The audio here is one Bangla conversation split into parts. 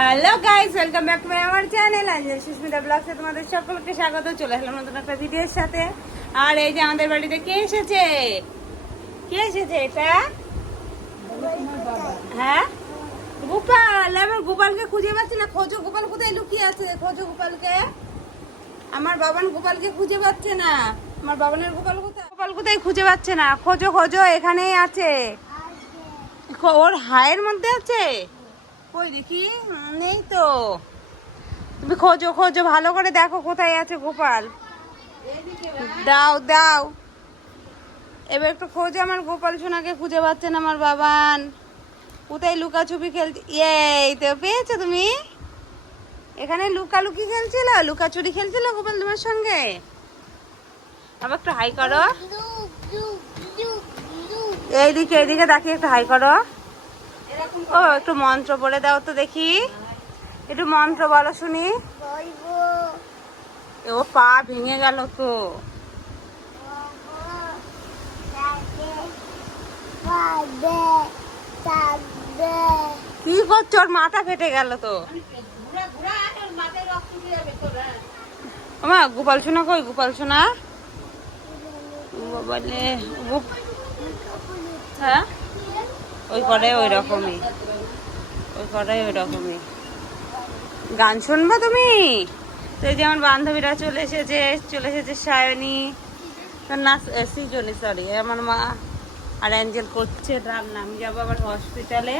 Hello guys, welcome back to আমার চ্যানেল অঞ্জলি সুস্মিতা ব্লগসে তোমাদের সকলকে স্বাগত। চলে আসলাম নতুন একটা ভিডিওর সাথে। আর এই যে আমাদের বাড়িতে কে এসেছে? এটা? হ্যাঁ, গোপাল। আমার গোপালকে খুঁজে পাচ্ছি না। খোঁজো, গোপাল কোথায় লুকিয়ে আছে? খোঁজো গোপালকে। আমার বাবান গোপালকে খুঁজে পাচ্ছে না। আমার বাবানের গোপাল কোথায়? গোপাল কোথায় খুঁজে পাচ্ছে না। খোঁজো খোঁজো, এখানেই আছে। ওর হায়ের মধ্যে আছে। কই দেখি, নেই তো। তুমি খোঁজো খোঁজো, ভালো করে দেখো কোথায় আছে গোপাল। দাও দাও, এবার একটু খোঁজো। আমার গোপাল সোনাকে খুঁজে পাচ্ছেন আমার বাবান। কোথায় লুকাছুপি খেলছে? এই তো পেয়েছো তুমি। এখানে লুকালুকি খেলছিল, লুকাচুরি খেলছিল গোপাল তোমার সঙ্গে। আবার একটু হাই করো। এইদিকে এইদিকে তাকিয়ে একটু হাই করো। ও একটু মন্ত্র পড়ে দাও তো দেখি। একটু মন্ত্র বলো শুনি। ও পা ভেঙে গেল তো। কি করছো? ওর মাথা ফেটে গেল তো। মা গোপাল সোনা কই? গোপাল সোনা বলে হ্যাঁ, ওই করে ওই রকমই, ওই করে ওই রকমই। গান শুনবো তুমি? তো এই যে আমার বান্ধবীরা চলে এসেছে সায়নী, না সৃজনী, সরি, আমার মা আর অ্যাঞ্জেল করছে রান্না। আমি যাবো আবার হসপিটালে।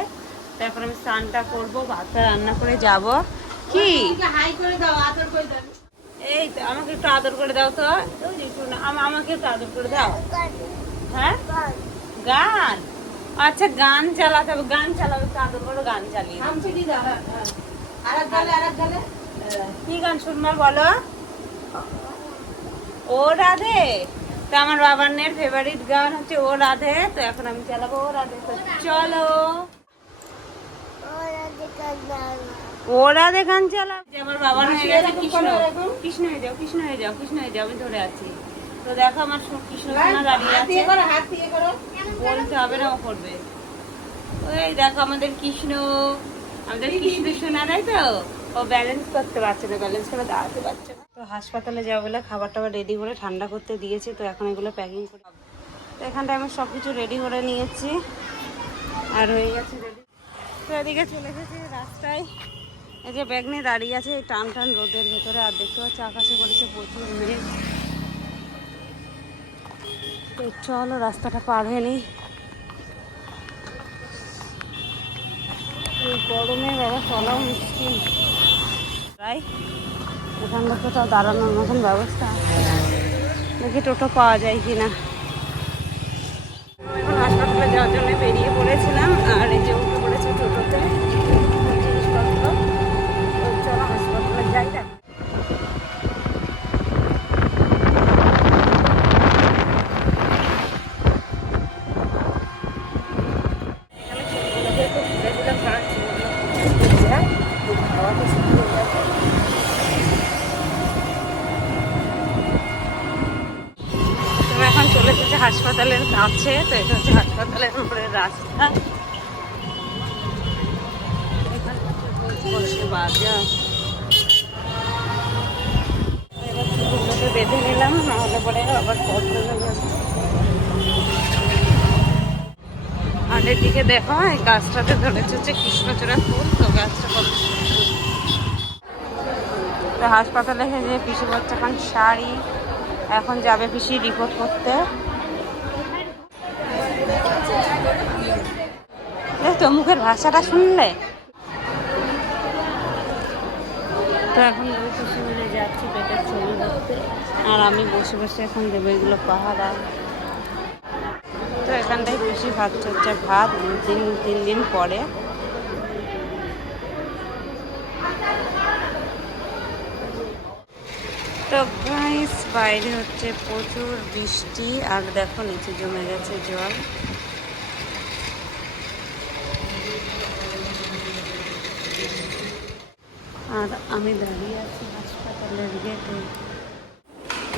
তারপর আমি স্নানটা করবো, ভাতটা রান্না করে যাব। কি হাই করে দাও, আদর করে দাও। এই তো আমাকে একটু আদর করে দাও তো। আমাকে একটু আদর করে দাও। হ্যাঁ, গান? আচ্ছা, গান চালাতে হবে। গান চালাবে, একটু আদর করে গান চালিয়ে কি গান শুনবার বলো? ও রাধে। তো আমার বাবার নের ফেভারিট গান হচ্ছে ও রাধে। তো এখন আমি চালাবো ও রাধে। তো চলো ও রাধে গান চালাবো। আমার বাবার হয়ে গেছে কৃষ্ণ। কৃষ্ণ হয়ে যাও, কৃষ্ণ হয়ে যাও, কৃষ্ণ হয়ে যাও। আমি ধরে আছি তো। দেখো আমার কৃষ্ণ সোনা দাঁড়িয়ে আছে। বলতে হবে না, ও করবে। ওই দেখো আমাদের কৃষ্ণ, আমাদের কৃষ্ণ সোনারাই তো। ও ব্যালেন্স করতে পারছে না, ব্যালেন্স করে দাঁড়াতে পারছে না। তো হাসপাতালে যাবো বলে খাবার টাবার রেডি করে ঠান্ডা করতে দিয়েছি। তো এখন এগুলো প্যাকিং করে, তো এখানটায় আমি সব কিছু রেডি করে নিয়েছি আর হয়ে গেছে রেডি। তো এদিকে চলে এসেছি রাস্তায়। এই যে ব্যাগ নিয়ে দাঁড়িয়ে আছে টান টান রোদের ভেতরে। আর দেখতে পাচ্ছি আকাশে করেছে প্রচুর মেঘ। তো চলো রাস্তাটা পার হয়ে নিই। এই গরমে বাবা চলাও মুশকিল। তাই এখানটা কোথাও দাঁড়ানোর মতন ব্যবস্থা, দেখি টোটো পাওয়া যায় কিনা। এখন হাসপাতালে যাওয়ার জন্য বেরিয়ে পড়েছিলাম। আর এই যে উঠে পড়েছে টোটোতে জিনিসপত্র। তো চলো হাসপাতালে যাই। দেখ এখন চলে এসেছে হাসপাতালের কাছে। তো এটা হচ্ছে হাসপাতালের উপরের রাস্তা। বসে বাজার এবার চুলগুলোকে বেঁধে নিলাম, নাহলে পরে আবার প্রবলেম হয়ে যাবে। আগের দিকে দেখো এই গাছটাতে ধরেছে হচ্ছে কৃষ্ণচূড়া ফুল। তো গাছটা কত সুন্দর। তো হাসপাতালে এসে পিসি বাচ্চা এখন শাড়ি, এখন যাবে পিসি রিপোর্ট করতে। তো মুখের ভাষাটা শুনলে। তো এখন পিসি মিলে যাচ্ছি পেটের ছবি করতে। আর আমি বসে বসে এখন দেবো এগুলো পাহারা। তো এখানটায় পিসি ভাত হচ্ছে, ভাত তিন দিন পরে। তো গাইস বাইরে হচ্ছে প্রচুর বৃষ্টি। আর দেখো নিচে জমে গেছে জল। আর আমি দাঁড়িয়ে আছি হাসপাতালের গেটে।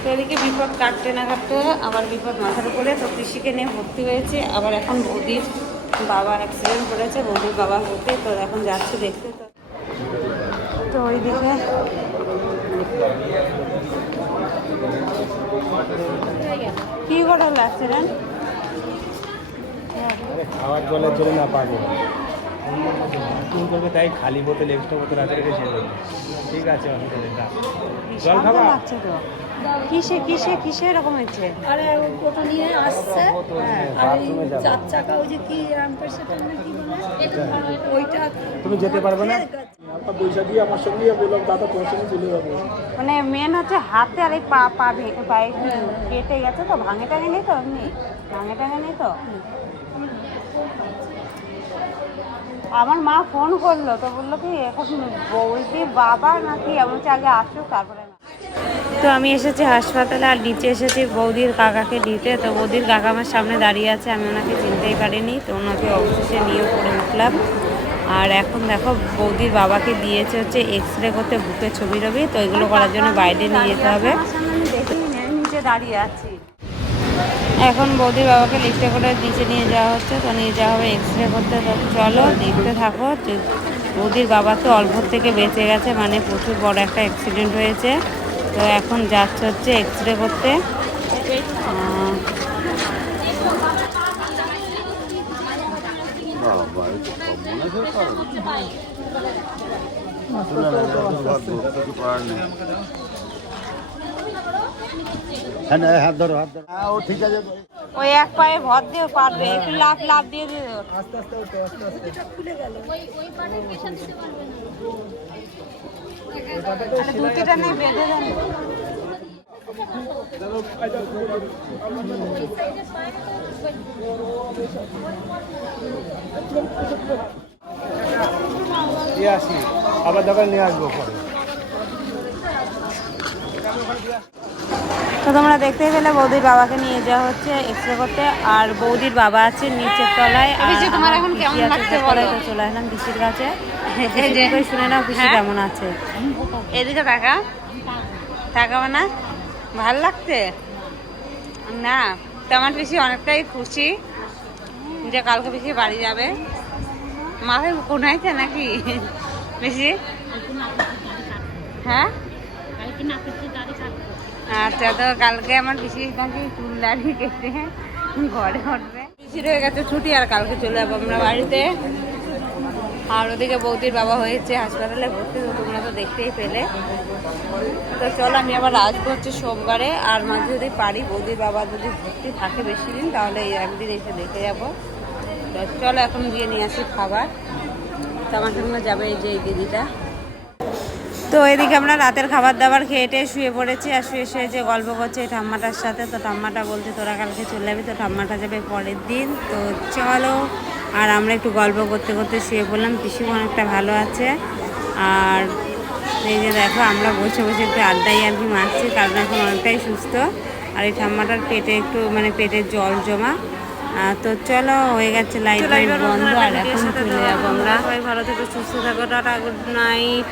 তো এদিকে বিপদ কাটতে না কাটতে আবার বিপদ মাথার উপরে। তো কৃষিকে নিয়ে ভর্তি হয়েছে। আবার এখন বৌদির বাবা অ্যাক্সিডেন্ট করেছে, বৌদির বাবা হতে। তো এখন যাচ্ছে দেখতে। তো তো ওইদিকে কি করে হলো অ্যাক্সিডেন্ট? খাওয়ার জলের জন্য না পারবো তুমি করবে তাই খালি বোতল এক্সট্রা বোতল আছে রেখে ছেড়ে ঠিক আছে অসুবিধা জল খাবা লাগছে তো কিসে কিসে কিসে এরকম হয়েছে? আরে ওটা নিয়ে আসছে বাথরুমে যাবে চার চাকা ওই যে কি অ্যাম্পেসেটার না কি বলে ওইটা তুমি যেতে পারবে না পয়সা দিয়ে আমার সঙ্গে বললাম দাদা তোমার সঙ্গে চলে যাবো মানে মেন হচ্ছে হাতে আর এই পা পা পায়ে কেটে গেছে তো, ভাঙে টাঙে নেই তো? এমনি ভাঙে টাঙে নেই তো? আমার মা ফোন করলো তো বললো কি এখন বৌদি বাবা নাকি এমন হচ্ছে আগে আসুক তারপরে। তো আমি এসেছি হাসপাতালে আর নিচে এসেছি বৌদির কাকাকে নিতে। তো বৌদির কাকা আমার সামনে দাঁড়িয়ে আছে, আমি ওনাকে চিনতেই পারিনি। তো ওনাকে অবশেষে নিয়ে পড়ে উঠলাম। আর এখন দেখো বৌদির বাবাকে দিয়েছে হচ্ছে এক্স রে করতে বুকের ছবি টবি, তো এগুলো করার জন্য বাইরে নিয়ে যেতে হবে। নিচে দাঁড়িয়ে আছি এখন বৌদির বাবাকে লিফটে করে নিচে নিয়ে যাওয়া হচ্ছে, তো নিয়ে যাওয়া হবে এক্স রে করতে। তো চলো দেখতে থাকো। বৌদির বাবা তো অল্প থেকে বেঁচে গেছে, মানে প্রচুর বড় একটা অ্যাক্সিডেন্ট হয়েছে। তো এখন যাচ্ছে হচ্ছে এক্স রে করতে। ওই এক পায়ে ভর দিয়ে পারবে, একটু লাভ লাভ দিয়ে দিয়ে দুটিটা নেই বেঁধে দেন। দিয়ে আসি আবার দোকান নিয়ে আসবো পরে। তো তোমরা দেখতেই পেলে বৌদির বাবাকে নিয়ে যাওয়া হচ্ছে এক্স রে করতে। আর বৌদির বাবা আছে নিচের তলায়, আর তোমার এখন কেমন লাগছে বলো? তো চলে আসলাম পিসির কাছে, শুনে নাও পিসি কেমন আছে। এদিকে টাকা টাকাবে না, ভাল লাগছে না? তো আমার পিসি অনেকটাই খুশি যে কালকে পিসি বাড়ি যাবে। মাথায় কোনাইছে নাকি বেশি? হ্যাঁ আচ্ছা, তো কালকে আমার পিসির কাছে চুল দাঁড়িয়ে কেটে ঘরে উঠবে। পিসির হয়ে গেছে ছুটি, আর কালকে চলে যাবো আমরা বাড়িতে। আর ওদিকে বৌদির বাবা হয়েছে হাসপাতালে ভর্তি, তো তোমরা তো দেখতেই পেলে। তো চলো আমি আবার আসবো হচ্ছে সোমবারে, আর মাঝে যদি পারি বৌদির বাবা যদি ভর্তি থাকে বেশি দিন তাহলে এই একদিন এসে দেখে যাবো। তো চলো এখন গিয়ে নিয়ে আসি খাবার। তো আমার সঙ্গে যাবে এই যে এই দিদিটা। তো এদিকে আমরা রাতের খাবার দাবার খেয়ে শুয়ে পড়েছি, আর শুয়ে শুয়ে যে গল্প করছে এই ঠাম্মাটার সাথে। তো ঠাম্মাটা বলছে তোরা কালকে চলে যাবি, তো ঠাম্মাটা যাবে পরের দিন। তো চলো, আর আমরা একটু গল্প করতে করতে শুয়ে পড়লাম। পিসি অনেকটা ভালো আছে। আর এই যে দেখো আমরা বসে বসে একটু আড্ডাই আর কি মারছি, কারণ এখন অনেকটাই সুস্থ। আর এই ঠাম্মাটার পেটে একটু মানে পেটের জল জমা। তো চলো, হয়ে গেছে লাইট বন্ধ, আর এখন চলে যাবো আমরা। সবাই ভালো থেকে সুস্থ থাকো, টাটা, গুড নাইট।